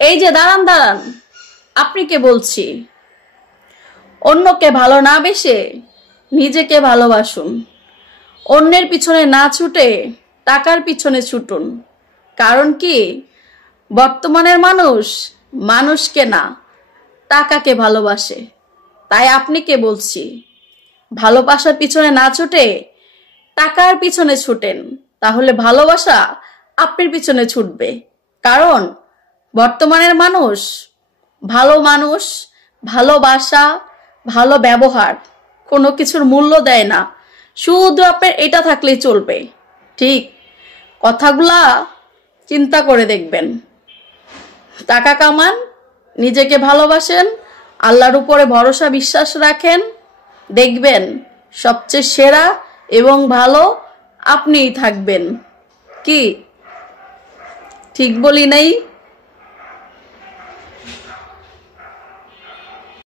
এই যে দাঁড়ান দাঁড়ান, আপনি কে বলছি? অন্যকে ভালো না বেসে নিজেকে ভালোবাসুন। অন্যের পিছনে না ছুটে টাকার পিছনে ছুটুন। কারণ কি, বর্তমানের মানুষ মানুষকে না, টাকাকে ভালোবাসে। তাই আপনি কে বলছি, ভালোবাসার পিছনে না ছুটে টাকার পিছনে ছুটেন, তাহলে ভালোবাসা আপনার পিছনে ছুটবে। কারণ বর্তমানের মানুষ মানুষ ভালোবাসা, ভালো ব্যবহার, কোনো কিছুর মূল্য দেয় না। শুধু আপনার এটা থাকলেই চলবে। ঠিক কথাগুলা চিন্তা করে দেখবেন। টাকা কামান, নিজেকে ভালোবাসেন, আল্লাহর উপরে ভরসা বিশ্বাস রাখেন, দেখবেন সবচেয়ে সেরা এবং ভালো আপনিই থাকবেন। কি ঠিক বলি নাই?